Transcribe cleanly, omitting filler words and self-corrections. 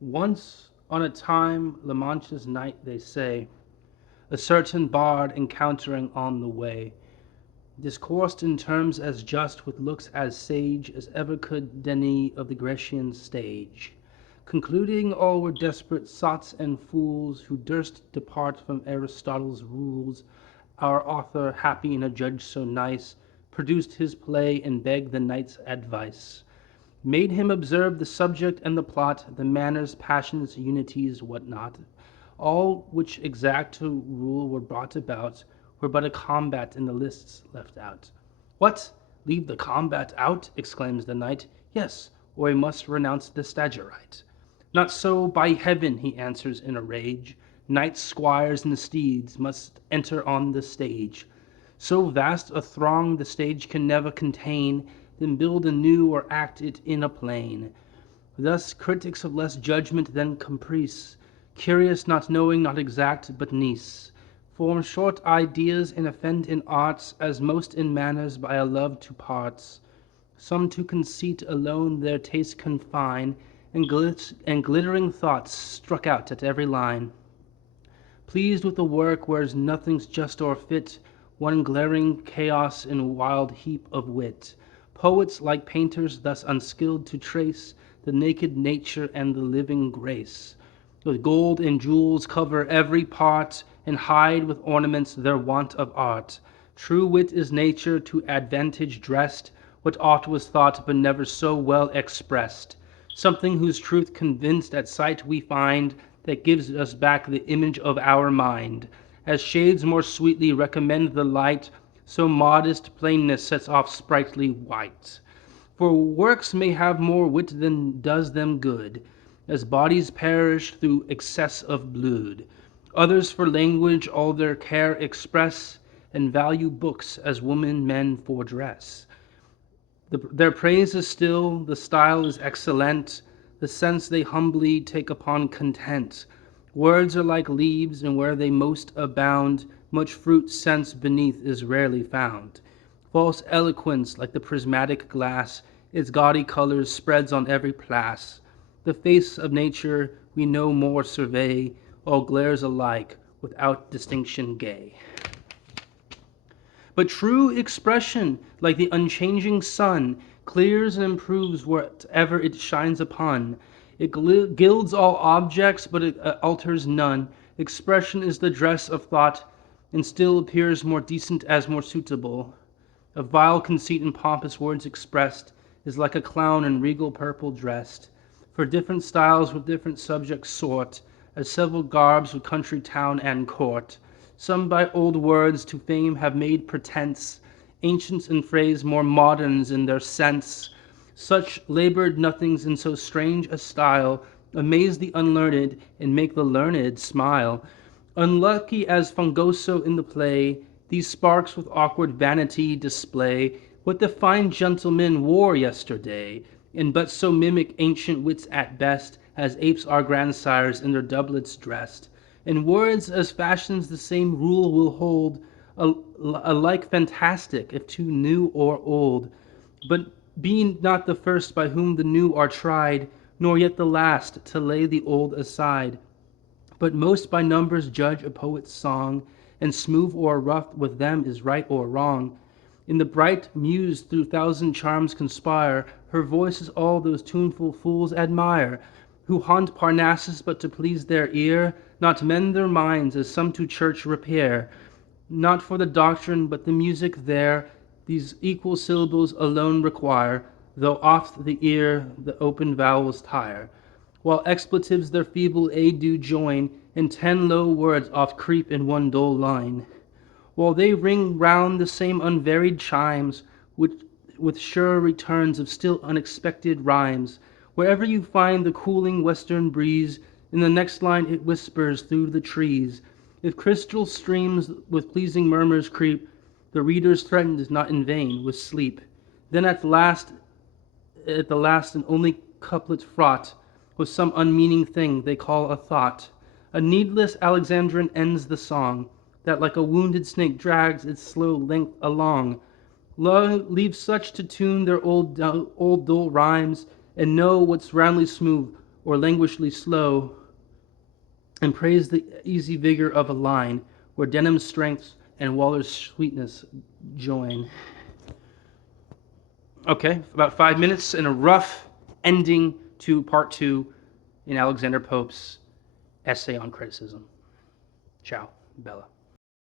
Once on a time, La Mancha's knight, they say, a certain bard encountering on the way, discoursed in terms as just, with looks as sage as ever could Denis of the Grecian stage. Concluding all were desperate sots and fools who durst depart from Aristotle's rules, our author, happy in a judge so nice, produced his play and begged the knight's advice. Made him observe the subject and the plot, the manners, passions, unities, what not. All which exact to rule were brought about, were but a combat in the lists left out. What! Leave the combat out? Exclaims the knight. Yes, or we must renounce the Stagirite. Not so, by heaven, he answers in a rage. Knights, squires, and steeds must enter on the stage. So vast a throng the stage can never contain, then build anew or act it in a plain. Thus critics of less judgment than caprice, curious, not knowing, not exact, but nice, form short ideas and offend in arts, as most in manners by a love to parts. Some to conceit alone their taste confine, and glittering thoughts struck out at every line. Pleased with a work where's nothing's just or fit, one glaring chaos in wild heap of wit. Poets, like painters, thus unskilled to trace the naked nature and the living grace. With gold and jewels cover every part, and hide with ornaments their want of art. True wit is nature to advantage dressed, what oft was thought but never so well expressed. Something whose truth convinced at sight we find, that gives us back the image of our mind. As shades more sweetly recommend the light, so modest plainness sets off sprightly white. For works may have more wit than does them good, as bodies perish through excess of blood. Others for language all their care express, and value books as women men for dress. Their praise is still, the style is excellent, the sense they humbly take upon content. Words are like leaves, and where they most abound, much fruit sense beneath is rarely found. False eloquence, like the prismatic glass, its gaudy colors spreads on every place. The face of nature we no more survey, all glares alike, without distinction gay. But true expression, like the unchanging sun, clears and improves whatever it shines upon. It gilds all objects, but it alters none. Expression is the dress of thought, and still appears more decent as more suitable. A vile conceit in pompous words expressed is like a clown in regal purple dressed. For different styles with different subjects sort, as several garbs with country, town, and court. Some by old words to fame have made pretence, ancients in phrase, more moderns in their sense. Such labored nothings in so strange a style amaze the unlearned and make the learned smile. Unlucky as Fungoso in the play, these sparks with awkward vanity display what the fine gentleman wore yesterday, and but so mimic ancient wits at best, as apes our grandsires in their doublets dressed. In words as fashions the same rule will hold, alike fantastic, if too new or old. But be not the first by whom the new are tried, nor yet the last to lay the old aside. But most by numbers judge a poet's song, and smooth or rough with them is right or wrong. In the bright muse through thousand charms conspire, her voice is all those tuneful fools admire, who haunt Parnassus but to please their ear, not mend their minds as some to church repair. Not for the doctrine but the music there, these equal syllables alone require, though oft the ear the open vowels tire. While expletives their feeble aid do join, and 10 low words oft creep in one dull line. While they ring round the same unvaried chimes, with sure returns of still unexpected rhymes. Wherever you find the cooling western breeze, in the next line it whispers through the trees. If crystal streams with pleasing murmurs creep, the reader's threatened not in vain with sleep. Then at the last and only couplet fraught with some unmeaning thing they call a thought. A needless Alexandrine ends the song, that like a wounded snake drags its slow length along. Leave such to tune their old dull rhymes, and know what's roundly smooth or languishedly slow, and praise the easy vigor of a line where Denham's strength and Waller's sweetness join. Okay, about 5 minutes and a rough ending to part 2 in Alexander Pope's essay on criticism. Ciao, Bella.